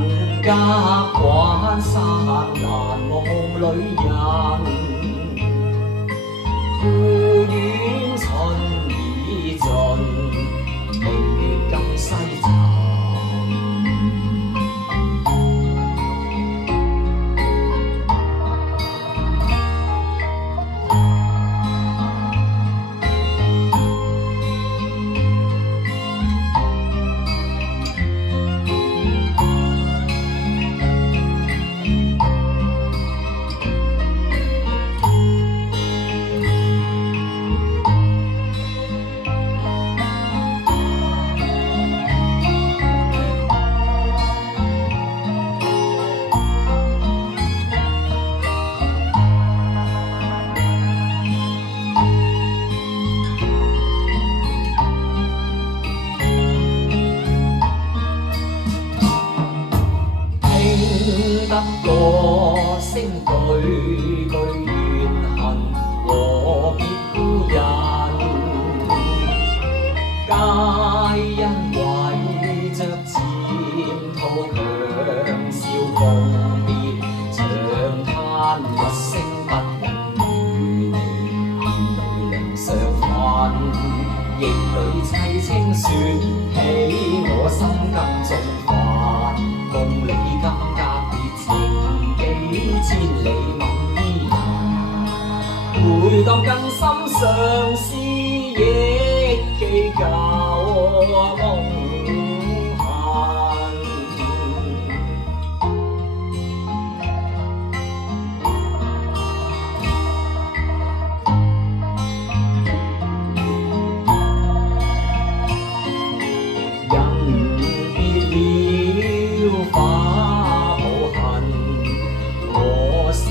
人家關山難夢裏人，故園春已盡，明月更西沉。得歌聲句句怨恨和別故人，皆因為着前途強笑共別，長嘆一聲不忍與你見淚兩相分，憶裏凄清說起我心更重煩，共你更加情幾千里問伊人，回蕩更深相思，憶記舊夢痕。人別了花無痕，我心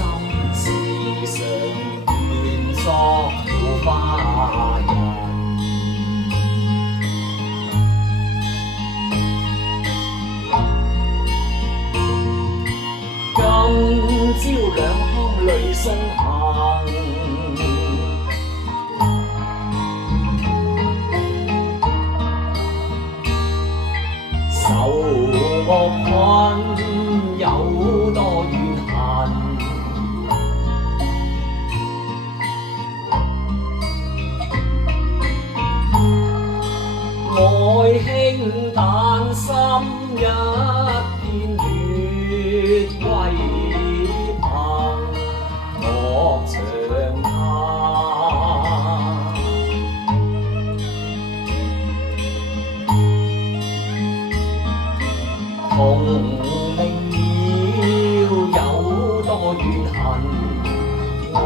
時常願作護花人。今朝兩行淚送行，受惡困有多怨恨，愛卿但心一片月歸憑樂長嘆，同命要有多怨恨，愛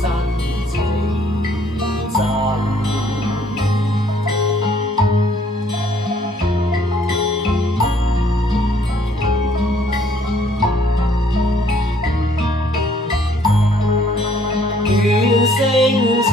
真情真。怨聲錯